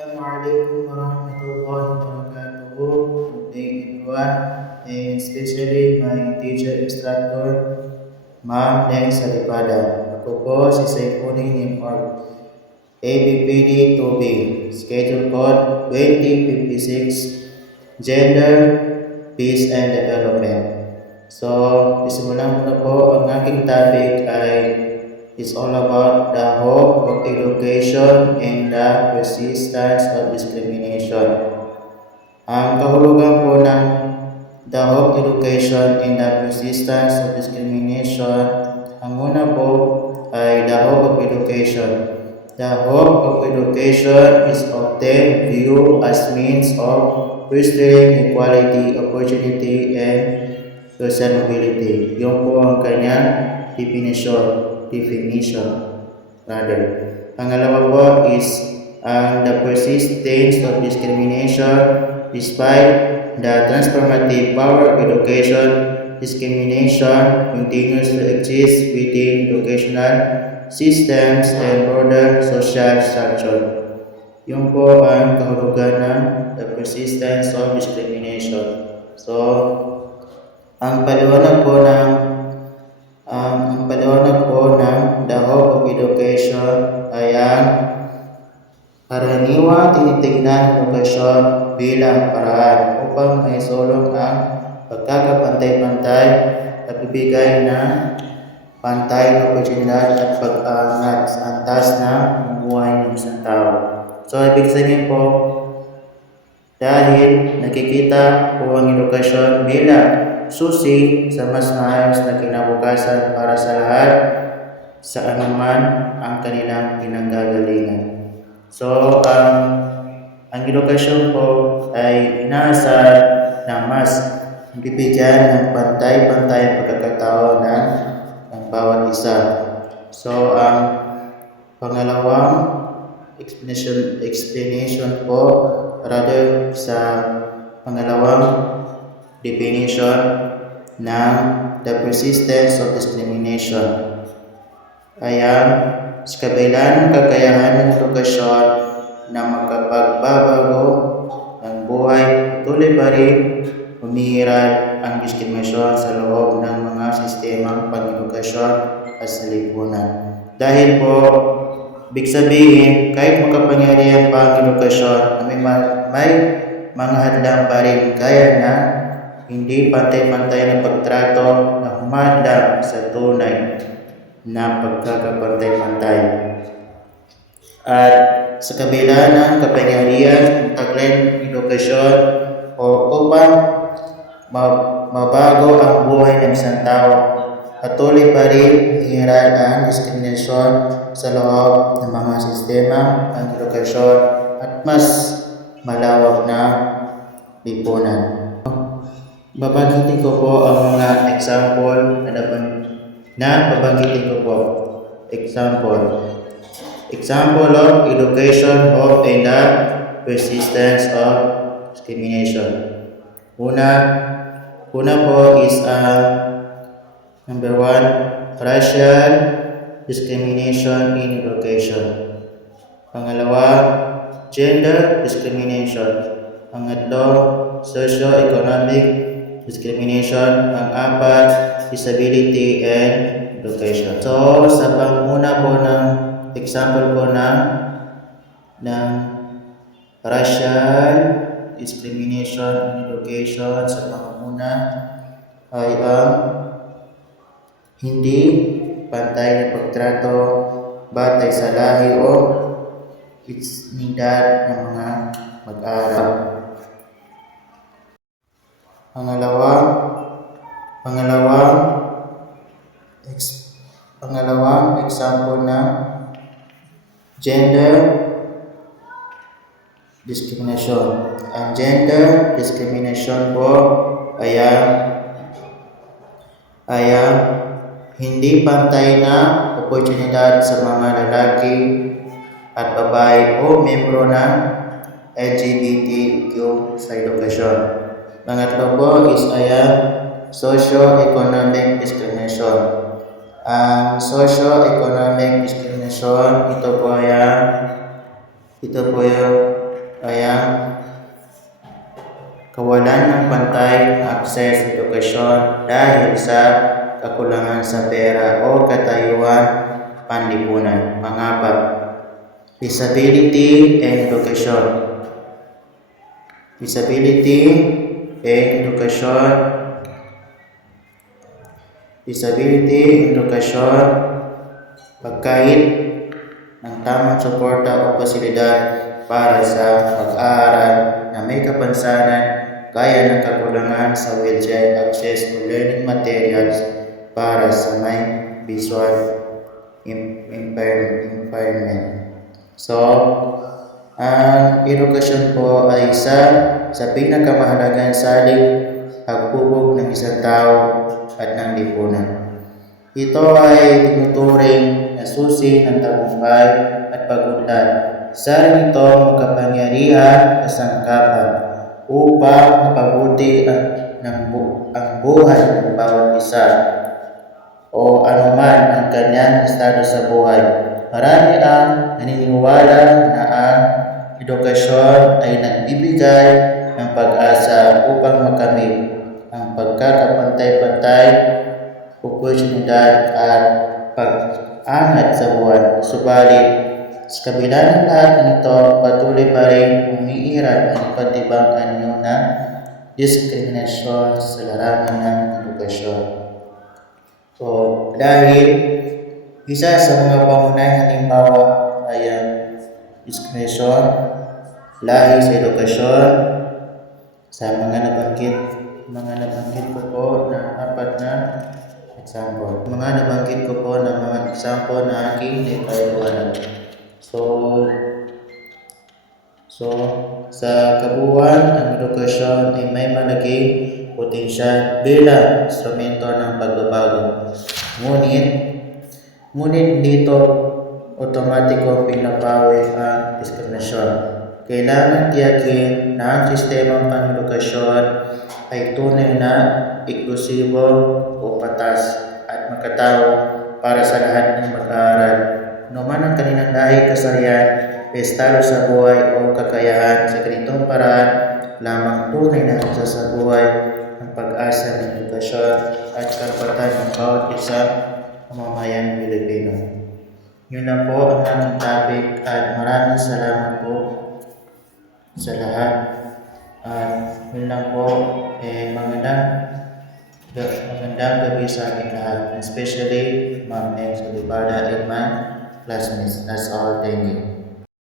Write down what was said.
Assalamualaikum warahmatullahi wabarakatuh. Good day everyone, and especially my teacher instructor, Ma'am Neng Salipada. Ako po si Saifuddin Import, ABPD 2B, Schedule Code 2056, Gender, Peace and Development. So, isimulan ko na po ang aking topic ay is all about the hope of education and the persistence of discrimination. Ang kahulugan po ng the hope education and the persistence of discrimination, ang una po ay the hope of education. The hope of education is often viewed as means of fostering equality, opportunity, and social mobility. Yun po ang kanyang definition. Pangalawa po is the persistence of discrimination despite the transformative power of education. Discrimination continues to exist within educational systems and broader social structure. Yun po ang kahulugan ng the persistence of discrimination. So, ang paliwanag po ng the hope of education ay ang karaniwang tinitingnan ng edukasyon bilang paraan upang maisulong ang pagkakapantay-pantay at bibigay ng pantay na oportunidad at pag-aangat sa antas na buhay ng isang tao. So, ibig sabihin po, dahil nakikita po ang edukasyon bilang susi sa mas maayos na kinabukasan para sa lahat sa anuman ang kanilang pinanggagalingan. So, ang edukasyon po ay inaasar na mas bibigyan ng pantay-pantay pagkakataon ng bawat isa. So, ang pangalawang explanation po rather sa pangalawang definition ng the persistence of discrimination ay sa kabila ng kakayahan ng edukasyon na makapagbabago ng buhay, tuloy pa rin humihirap ang diskriminasyon sa loob ng mga sistemang pang-edukasyon at sa lipunan. Dahil po, ibig sabihin, kahit makapangyarihan pa ang edukasyon, may mga hadlang pa rin kaya na hindi pantay-pantay na pagtrato na humadlang sa tunay na pagkakapantay-pantay. At sa kabila ng kapangyarihan ng taglay ng edukasyon o upang mabago ang buhay ng isang tao, patuloy pa rin hihiran ang diskriminasyon sa loob ng mga sistema ng edukasyon at mas malawak na lipunan. Babanggitin ko po ang mga example na babanggitin ko po. Example of education, hope, and the persistence of discrimination. Una po is number 1, racial discrimination in education. Pangalawa, gender discrimination. Pangatlo, socio-economic discrimination. Pang-apat, disability and education. So, sa panguna po ng example po ng racial discrimination in education, sa panguna ay ang hindi pantay na pagtrato batay sa lahi o etnidad ng mga mag-aaral. Pangalawang example na gender discrimination. Ang gender discrimination po ay hindi pantay na oportunidad sa mga lalaki at babae o membro ng LGBTQ sa edukasyon. Pangatlo po is socio-economic discrimination. Ang socio-economic discrimination, ito po yung Kaya kawalan ng pantay akses sa edukasyon dahil sa kakulangan sa pera o katayuan panlipunan. Pang-apat, disability and education. Disability and education. Disability and education. Pagkait ng tamang suporta o pasilidad para sa pag-aaral na may kapansanan gaya ng kakulangan sa wheelchair access o learning materials para sa may visual impairment. So, ang edukasyon po ay isa sa pinakamahalagang salik paghubog ng isang tao at ng lipunan. Ito ay tinuturing na susi ng tagumpay at pag-unlad. Isa rin ito makapangyarihan kasangkapan upang mapabuti ang buhay ng bawat isa o anuman ang kanyang estado sa buhay. Marami ang naniniwala na ang edukasyon ay nagbibigay ng pag-asa upang makamit ang pagkakapantay-pantay, oportunidad at pag-angat sa buhay. Subalit, sa kabila ng lahat nito, patuloy pa rin umiiral ang iba't ibang anyo na diskriminasyon sa larangan ng edukasyon. So, dahil isa sa mga pangunahing halimbawa ay ang diskriminasyon lahi sa edukasyon sa mga nabanggit ko po na apat na example. Mga nabanggit ko po na mga example na aking ipaliwanag. So, sa kabuuan, ang edukasyon ay may malaking potensyal bilang instrumento ng pagbabago. Ngunit dito otomatiko pinapawi ang diskriminasyon. Kailangan tiyakin na ang sistema ng edukasyon ay tunay na inklusibo o patas at makatao para sa lahat ng mag-aaral. Anuman ang kanilang lahi, kasarian, estado sa buhay o kakayahan, sa ganitong paraan lamang tunay na sa buhay ang pag-asa ng edukasyon at karapatan ng bawat isang mamamayan Pilipino. Yun na po ang aming topic at maraming salamat po sa lahat. At yun lang po, magandang gabi sa ating lahat, especially Ma'am Neng Solibarda and my classmates. That's all. Thank you.